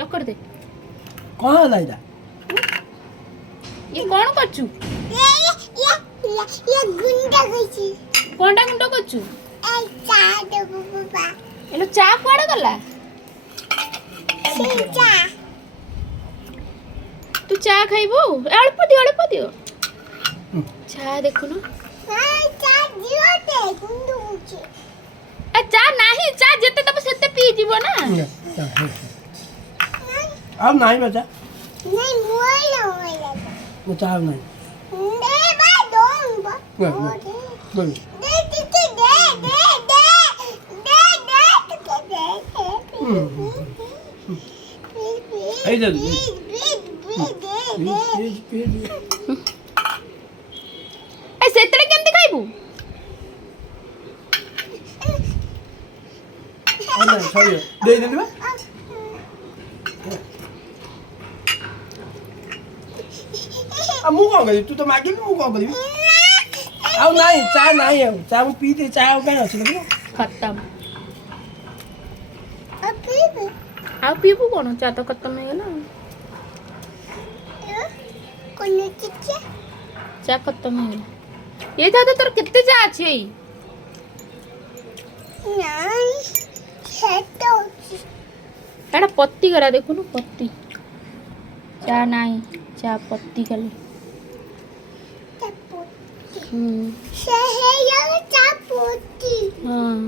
चक्कर दे कहाँ लाइदा ये कौन करचू ये गुंडा गई कोनटा गुंडा करचू ए चा दे बाबा एलो चा कुआडे गला चा तू चा खाइबो अल्प दियो चा देखो ना हां चा दियो ते गुंडू उचे ए चा नाही चा जेते तब सेते पी जीवो ना अब नहीं बचा नहीं मोला वो चाव नहीं दे बा दोन बा बोल दे दे आई दे ए सेतरे केमते खाइबू अरे सॉरी दे दे बा अब मुंह कौन करी तू तो मांगी भी मुंह कौन करी अब नहीं चाय नहीं है चाय वो पीते चाय वो क्या अच्छी लगी खत्म अभी आ पीबू कोन चा तो खत्म हो गेला कोन चिच्चा चा खत्म हो गेला ये था तो तोर कितने चा अछि नहीं छटो एटा पत्ती करा देखो ना पत्ती चा नहीं चा पत्ती खाली चापोती से है या चापोती हाँ